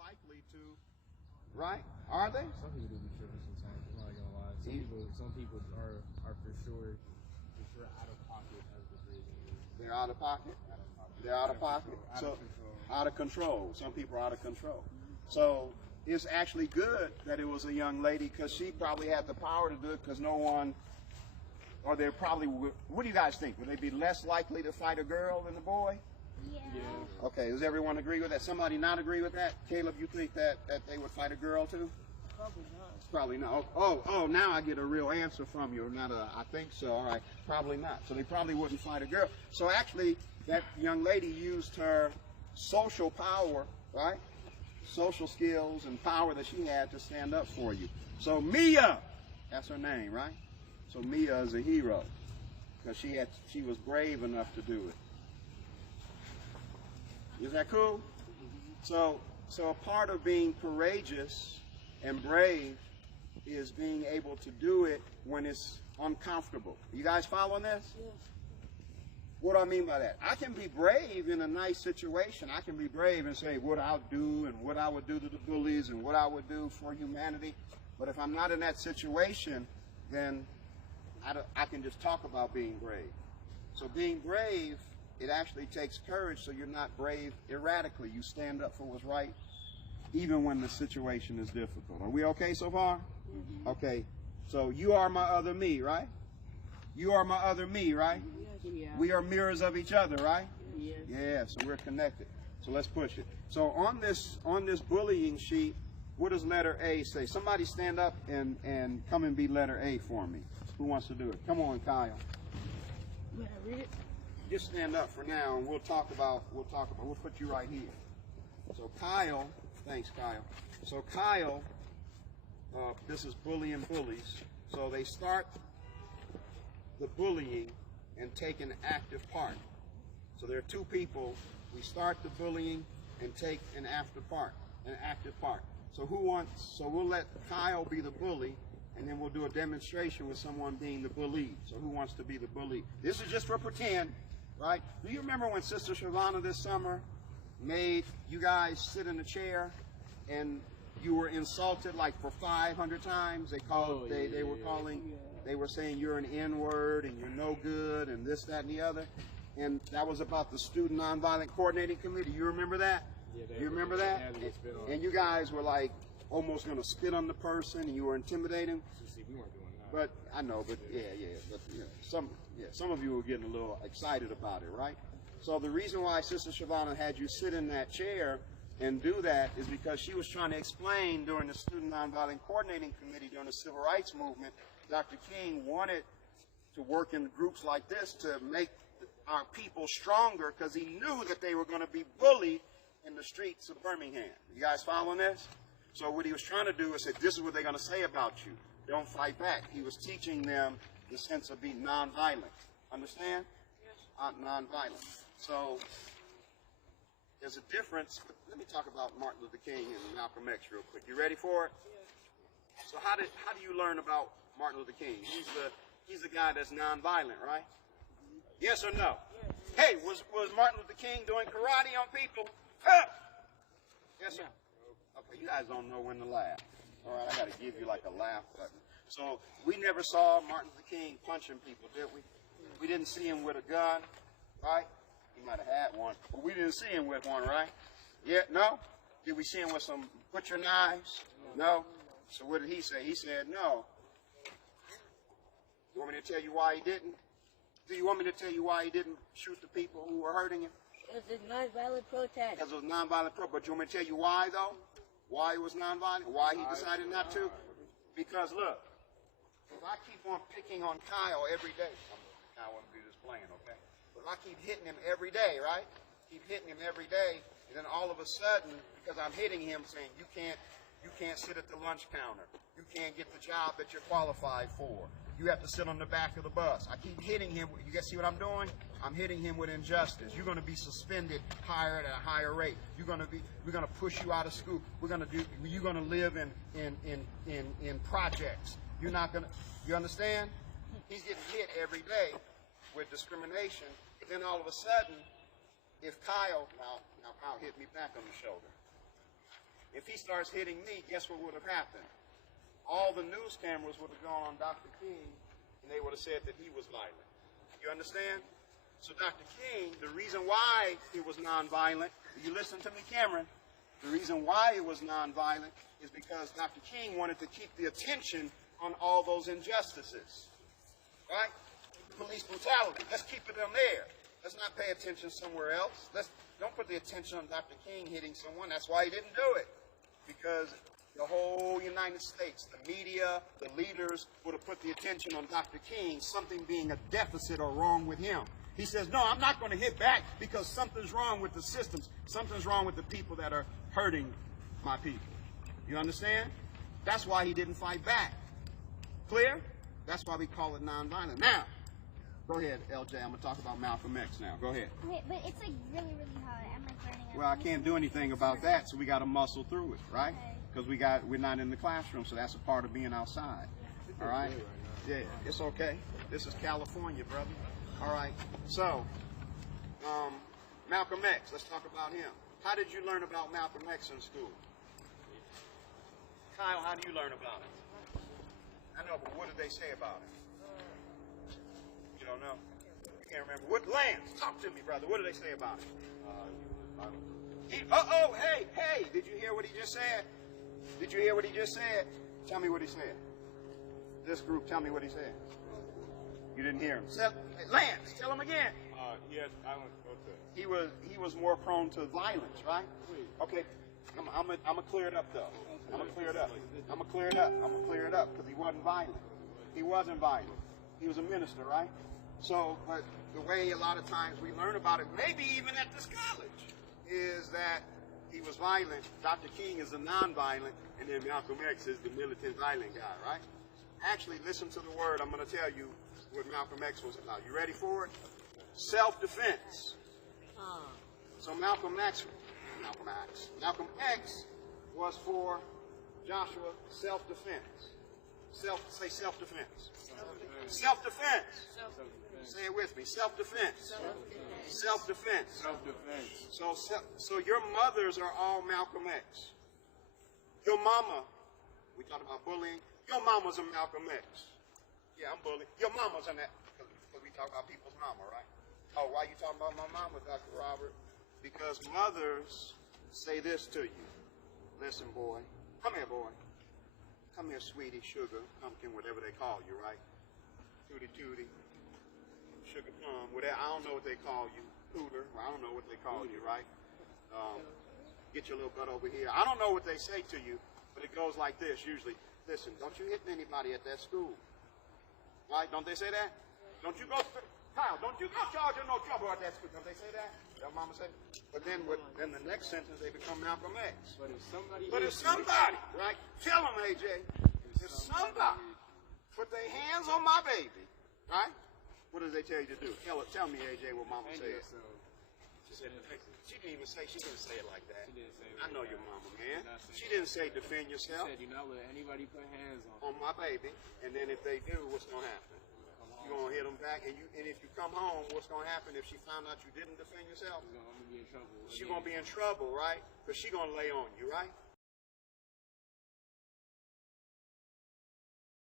likely to, right? Are they? Some people do be tripping sometimes. I'm not gonna lie. Some people are for sure out of pocket as the phrase is. They're out of pocket. They're out of pocket. So out of control. Some people are out of control. So it's actually good that it was a young lady because she probably had the power to do it because no one, or they probably would. What do you guys think? Would they be less likely to fight a girl than a boy? Yeah. Okay, does everyone agree with that? Somebody not agree with that? Caleb, you think that they would fight a girl too? Probably not. Probably not. Oh, now I get a real answer from you. Not a, I think so. All right, probably not. So they probably wouldn't fight a girl. So actually, that young lady used her social power, right? Social skills and power that she had to stand up for you. So Mia, that's her name, right? So Mia is a hero because she was brave enough to do it. Is that cool? So a part of being courageous and brave is being able to do it when it's uncomfortable. You guys following this? Yeah. What do I mean by that? I can be brave in a nice situation. I can be brave and say what I'll do and what I would do to the bullies and what I would do for humanity. But if I'm not in that situation, then I can just talk about being brave. So being brave, it actually takes courage, so you're not brave erratically. You stand up for what's right, even when the situation is difficult. Are we okay so far? Mm-hmm. Okay. So you are my other me, right? You are my other me, right? Yeah. We are mirrors of each other, right? Yeah. Yeah, so we're connected. So let's push it. So on this bullying sheet, what does letter A say? Somebody stand up and come and be letter A for me. Who wants to do it? Come on, Kyle. May I read it? Just stand up for now and we'll put you right here. So Kyle, thanks Kyle. So Kyle, this is bullying bullies. So they start the bullying and take an active part. So there are two people. We start the bullying and take an active part. So so we'll let Kyle be the bully, and then we'll do a demonstration with someone being the bullied. So who wants to be the bully? This is just for pretend, right? Do you remember when Sister Shavana this summer made you guys sit in a chair and you were insulted like for 500 times? They were saying you're an N-word and you're no good and this, that, and the other. And that was about the Student Nonviolent Coordinating Committee. You remember that? Yeah, you remember that? And you guys were like almost going to spit on the person and you were intimidating. See, we weren't doing that. But I know, but some of you were getting a little excited about it, right? So the reason why Sister Shavana had you sit in that chair and do that is because she was trying to explain during the Student Nonviolent Coordinating Committee during the Civil Rights Movement, Dr. King wanted to work in groups like this to make our people stronger because he knew that they were going to be bullied in the streets of Birmingham. You guys following this? So what he was trying to do is say, this is what they're going to say about you. Don't fight back. He was teaching them the sense of being nonviolent. Understand? Yes. Nonviolent. So there's a difference. Let me talk about Martin Luther King and Malcolm X real quick. You ready for it? So how do you learn about Martin Luther King? He's the guy that's nonviolent, right? Yes or no? Yes. Hey, was Martin Luther King doing karate on people? Yes or no? Okay, you guys don't know when to laugh. All right, I got to give you like a laugh button. So we never saw Martin Luther King punching people, did we? We didn't see him with a gun, right? He might have had one, but we didn't see him with one, right? Yeah, no? Did we see him with some butcher knives? No? So what did he say? He said no. You want me to tell you why he didn't? Do you want me to tell you why he didn't shoot the people who were hurting him? It was a nonviolent protest. Because it was nonviolent protest. But you want me to tell you why, though? Why it was nonviolent? Why he decided not to? Because, look, if I keep on picking on Kyle every day, Kyle wouldn't do this playing, okay? But if I keep hitting him every day, right? Keep hitting him every day, and then all of a sudden, because I'm hitting him saying, you can't sit at the lunch counter. You can't get the job that you're qualified for. You have to sit on the back of the bus. I keep hitting him. You guys see what I'm doing? I'm hitting him with injustice. You're going to be suspended, hired at a higher rate. We're going to push you out of school. You're going to live in projects. You're not going to, you understand? He's getting hit every day with discrimination. Then all of a sudden, if Kyle, now Kyle hit me back on the shoulder. If he starts hitting me, guess what would have happened? All the news cameras would have gone on Dr. King, and they would have said that he was violent. You understand? So Dr. King, the reason why he was nonviolent, you listen to me, Cameron, the reason why it was nonviolent is because Dr. King wanted to keep the attention on all those injustices. Right? Police brutality. Let's keep it on there. Let's not pay attention somewhere else. Don't put the attention on Dr. King hitting someone. That's why he didn't do it. Because the whole United States, the media, the leaders would have put the attention on Dr. King, something being a deficit or wrong with him. He says, no, I'm not going to hit back because something's wrong with the systems. Something's wrong with the people that are hurting my people. You understand? That's why he didn't fight back. Clear? That's why we call it nonviolent. Now, go ahead, LJ. I'm going to talk about Malcolm X now. Go ahead. Okay, but it's like really, really hard. I'm like burning up. Well, I can't do anything about that, so we got to muscle through it, right? Because we're not in the classroom, so that's a part of being outside. All right? Yeah, it's okay. This is California, brother. All right. So, Malcolm X. Let's talk about him. How did you learn about Malcolm X in school? Kyle, how do you learn about it? I know, but what did they say about it? You don't know? You can't remember. What, Lance, talk to me, brother. What did they say about it? Hey, did you hear what he just said? Did you hear what he just said? Tell me what he said. This group, tell me what he said. You didn't hear him. Lance, tell him again. He had violent protests. He was more prone to violence, right? Okay, I'm gonna clear it up though. I'm gonna clear it up because he wasn't violent. He wasn't violent. He was a minister, right? So, but the way a lot of times we learn about it, maybe even at this college, is that he was violent. Dr. King is the non-violent, and then Malcolm X is the militant violent guy, right? Actually, listen to the word. I'm going to tell you what Malcolm X was about. You ready for it? Self-defense. So Malcolm X was for Joshua self-defense. Say self-defense. Self-defense. Say it with me. Self-defense. Self-defense. So your mothers are all Malcolm X. Your mama, we talked about bullying. Your mama's a Malcolm X. Yeah, I'm bullying. Your mama's in that, because we talk about people's mama, right? Oh, why you talking about my mama, Dr. Robert? Because mothers say this to you. Listen, boy. Come here, boy. Come here, sweetie, sugar, pumpkin, whatever they call you, right? Tootie tootie. Sugar plum, whatever. I don't know what they call you. Pooter. I don't know what they call you, right? Get your little butt over here. I don't know what they say to you, but it goes like this usually. Listen, don't you hit anybody at that school. Right? Don't they say that? Don't you go, Kyle, don't you go charging no trouble at that school. Don't they say that? That mama say? But then the next sentence, they become Malcolm X. But if If somebody, right? Tell them, AJ. If somebody put their hands on my baby, right? What did they tell you to do? Tell me, AJ, what mama said. She didn't even say, she didn't say it like that. She didn't say it I like know that. your mama, man. She did not say She that. didn't say defend yourself Said, do not let anybody put hands on on my baby, and then if they do, what's going to happen? You're going to hit them back, and if you come home, what's going to happen if she found out you didn't defend yourself? I'm gonna be in trouble. She's going to be in trouble, right? Because she's going to lay on you, right?